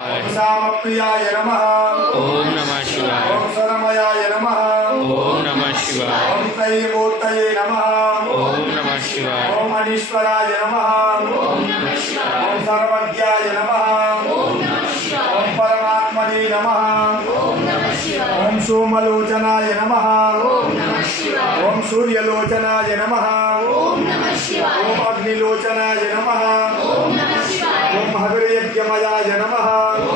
ओम सामप्रियाय नमः। ओम नमः शिवाय। ओम सरमयाय नमः। ओम नमः शिवाय। ओम त्रयीमूर्तये नमः। ओम नमः शिवाय। ओम अनीश्वराय नमः। ओम नमः शिवाय। ओम सर्वज्ञाय नमः। ओम परमात्मने नमः। ओम सोमलोचनाय नमः। ओम सूर्यलोचनाय नमः। ओम अग्निलोचनाय नमः। ओम हविर्यज्ञमयाय नमः।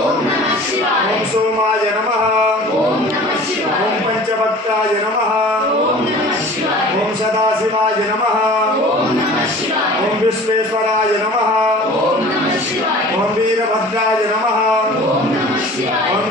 ओम सोमाय नमः। ओम पंचवक्त्राय नमः। ओम सदाशिवाय नमः। ओम विश्वेश्वराय नमः। ओम वीरभद्राय नमः। ओम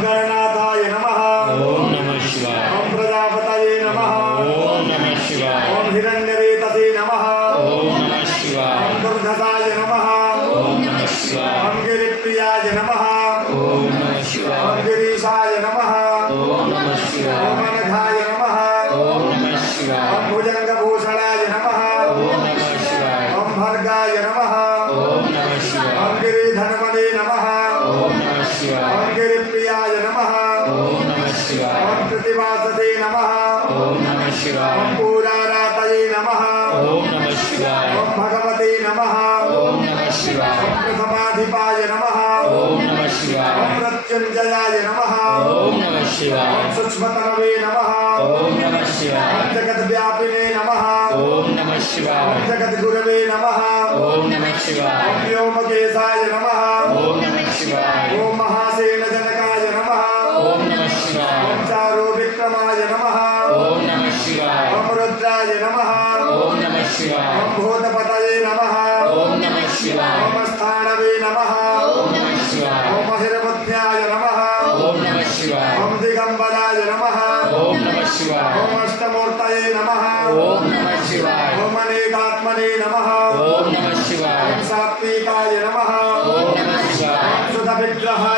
गणनाथाय नमः। ओम नमः शिवाय। ओम प्रजापतये नमः। ओम नमः शिवाय। ओम हिरण्यरेतसे नमः। ओम नमः शिवाय। ओम दुर्धसाय नमः। ओम नमः शिवाय। ओम गिरिप्रियाय नमः। ओम नमः ओम शिवाय। गिरीशाय नमः। ओम नमः शिवाय। ओम अनघाय नमः। ओम नमः शिवाय। ओम भुजंगभूषणाय नमः। ओम नमः शिवाय। ओम भर्गाय नमः। ओम नमः शिवाय। ओम गिरिधन्वने नमः। ओम नमः शिवाय। ओम गिरिप्रियाय नमः। ओम नमः शिवाय। ओम कृतिवासते नमः। ओम नमः शिवाय। ओम पूरारातये नमः। ओम नमः शिवाय। ओम भगवते नमः। ओम नमः शिवाय। ओम प्रथमाधिपाय नमः। ओम नमः शिवाय। ओम मृत्युंजयाय नमः। ओम नमः शिवाय। ओम सूक्ष्मतनवे नमः। ओम नमः शिवाय। ओम जगद्व्यापिने नमः। ओम नमः ओम शिवाय। जगद्गुरवे नमः। ओम नमः शिवाय। ओम व्योमकेशाय नमः। ओम नमः शिवाय। ओम महासेनजनकाय नमः। ओम नमः शिवाय। ओम चारु विक्रमाय नमः। ओम नमः शिवाय। ओम रुद्राय नमः। ओम नमः शिवाय। ओम भूतपतये नमः। ओम नमः शिवाय। ओम स्थानवे नमः। ओम नमः शिवाय। ओम हिरपत्न्याय नमः। ओम नमः शिवाय। ओम दिगंबराय नमः। ओम नमः शिवाय। ओम अष्टमूर्तये नमः। ओम नमः शिवाय। ओम अनेकात्मने नमः। ओम नमः शिवाय। ओम सात्विकाय नमः। ओम नमः शिवाय। ओम सुधविग्रहाय